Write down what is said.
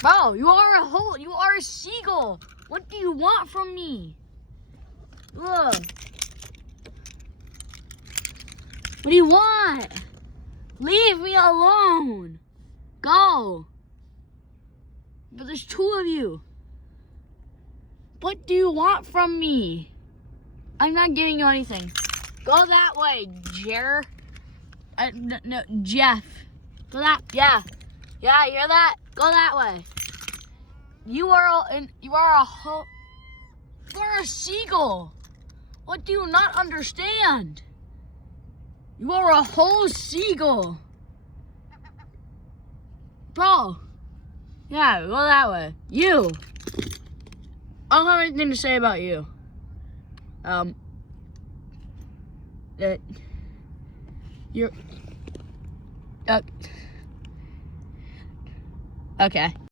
Bro, you are a seagull. What do you want from me? Ugh. What do you want? Leave me alone. Go. But there's two of you. What do you want from me? I'm not giving you anything. Go that way, no, Jeff. Go that, yeah, you hear that? Go that way. You are a seagull. What do you not understand? You are a whole seagull. Bro. Yeah, go that way. You. I don't have anything to say about you. You're, okay.